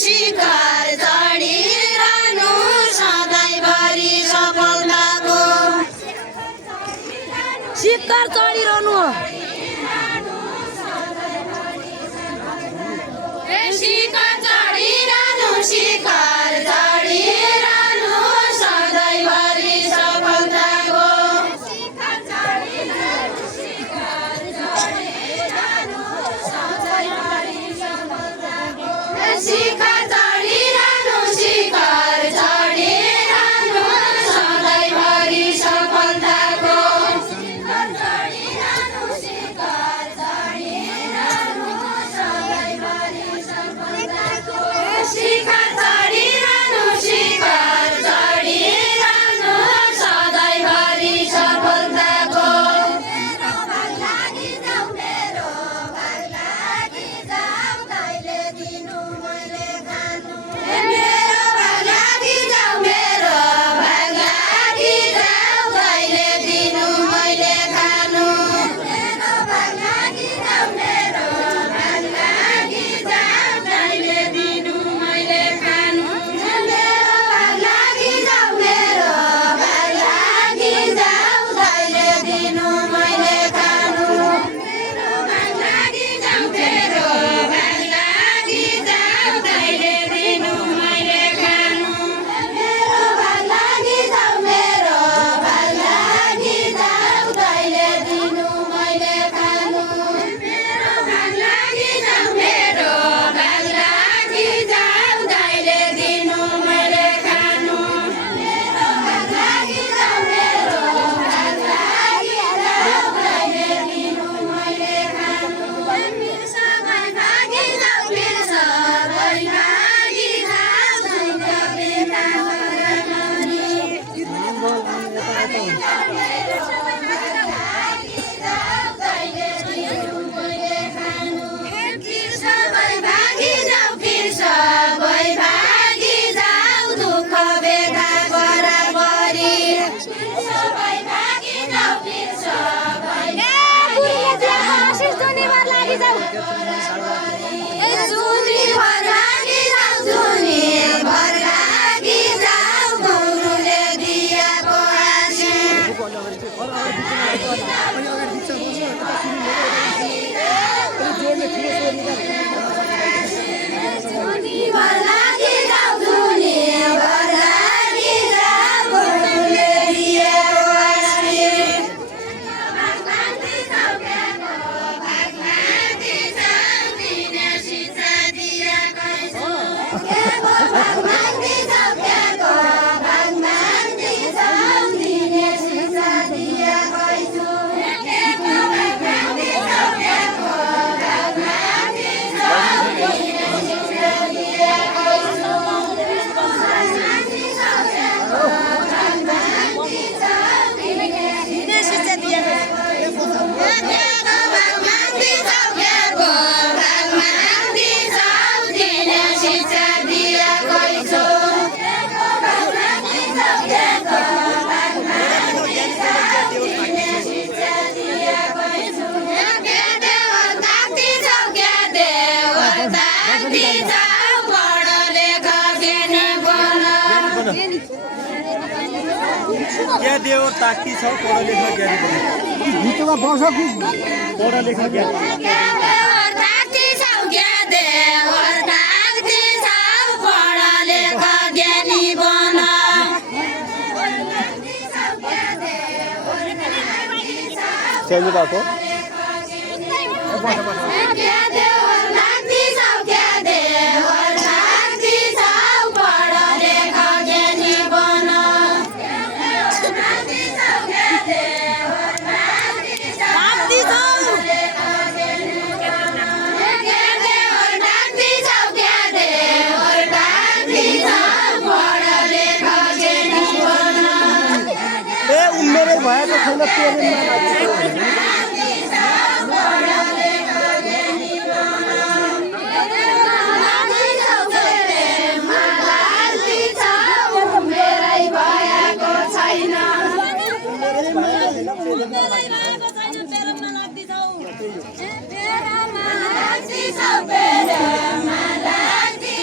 शिखर चढिरहनु सधैँभरि सफलताको शिखर चढिरहनु शिखर चढिरहनु शिखर चढिरहनु सधैँभरि सफलताको शिखर चढिरहनु शिखर चढिरहनु सधैँभरि सफलताको शिखर चढिरहनु शिखर चढिरहनु सधैँभरि सफलताको शिखर चढिरहनु शिखर चढिरहनु सधैँभरि सफलताको शिखर चढिरहनु शिखर चढिरहनु सधैँभरि सफलताको लागि जाऊ मेरो भाग लागि जाऊ तैले दिनु मैले खानु मेरो भाग लागि जाऊ मेरो भाग लागि जाऊ तैले दिनु मैले खानु मेरो भाग लागि जाऊ मेरो भाग लागि जाऊ तैले दिनु मैले खानु मेरो भाग लागि जाऊ मेरो भाग लागि जाऊ तैले दिनु मैले खानु मेरो भाग लागि जाऊ मेरो भाग लागि जाऊ तैले दिनु मैले खानु मेरो भाग लागि जाऊ मेरो भाग लागि जाऊ तैले दिनु मैले खानु मेरो भाग लागि जाऊ मेरो भाग लागि जाऊ तैले दिनु मैले खानु मेरो भाग लागि जाऊ मेरो भाग लागि जाऊ तैले दिनु मैले खानु फिर सबै भागी जाऊ फिर सबै भागी जाऊ झुन्ड बेटा मरी फिर सबै भागी जाऊ फिर सबै भागी जाऊ दुःख बेथा बराबरी फिर सबै भागी जाऊ फिर सबै आशिष जुनीभर लागि जाऊ जुनीभर लागि जाऊ जुनीभर लागि जाऊ गुरुले दिएको आशिष जुनीभर लागि जाऊ जुनीभर लागि जाऊ गुरुले दिएको आशिष भागमाथि जाऊ प्याको भागमाथि जाऊ दिने शिक्षा दिएकै छु भागमाथि जाऊ प्याको भागमाथि जाऊ दिने शिक्षा दिएकै छु भागमाथि जाऊ प्याको भागमाथि जाऊ दिने शिक्षा दिएकै छु भागमाथि जाऊ प्याको भागमाथि जाऊ दिने शिक्षा दिएकै छु भागमाथि जाऊ प्याको भागमाथि जाऊ दिने शिक्षा दिएकै छु भागमाथि जाऊ प्याको भागमाथि जाऊ दिने शिक्षा दिएकै छु देवर ताकि जाऊ पढ लेख ज्ञानी बन क्या देवर ताकि छ पढ लेख ज्ञानी बन भित्रमा बस पढ लेख ज्ञानी देवर ताकि जाऊ देवर ताकि जाऊ पढ लेख ज्ञानी बन चल्नु भएको देवर ताकि जाऊ पढ लेख ज्ञानी बन उमेरै भएको छैन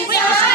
Pero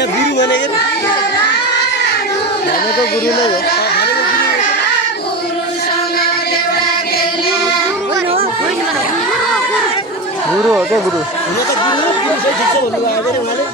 त्यहाँ गुरु भनेको भनेको गुरु नै हो। गुरु हो क्या गुरु? हुन त गुरु हो, गुरु चाहिँ ठिक छ भन्नुभएको अरे उहाँले।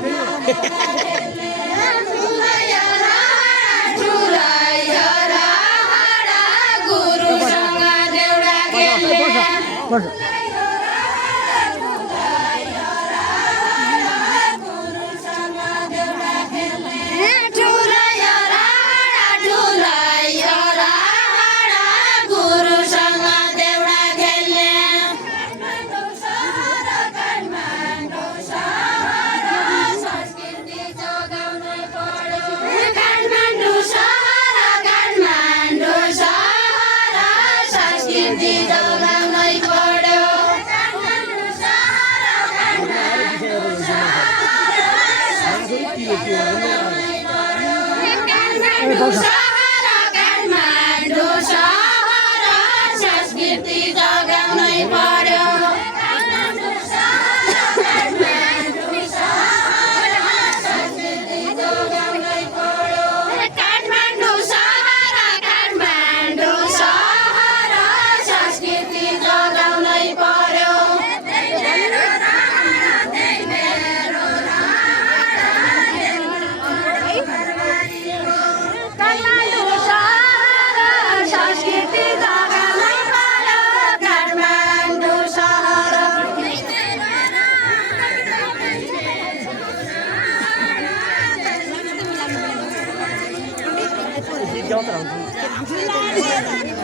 गीत गाउँदा हुन्छ।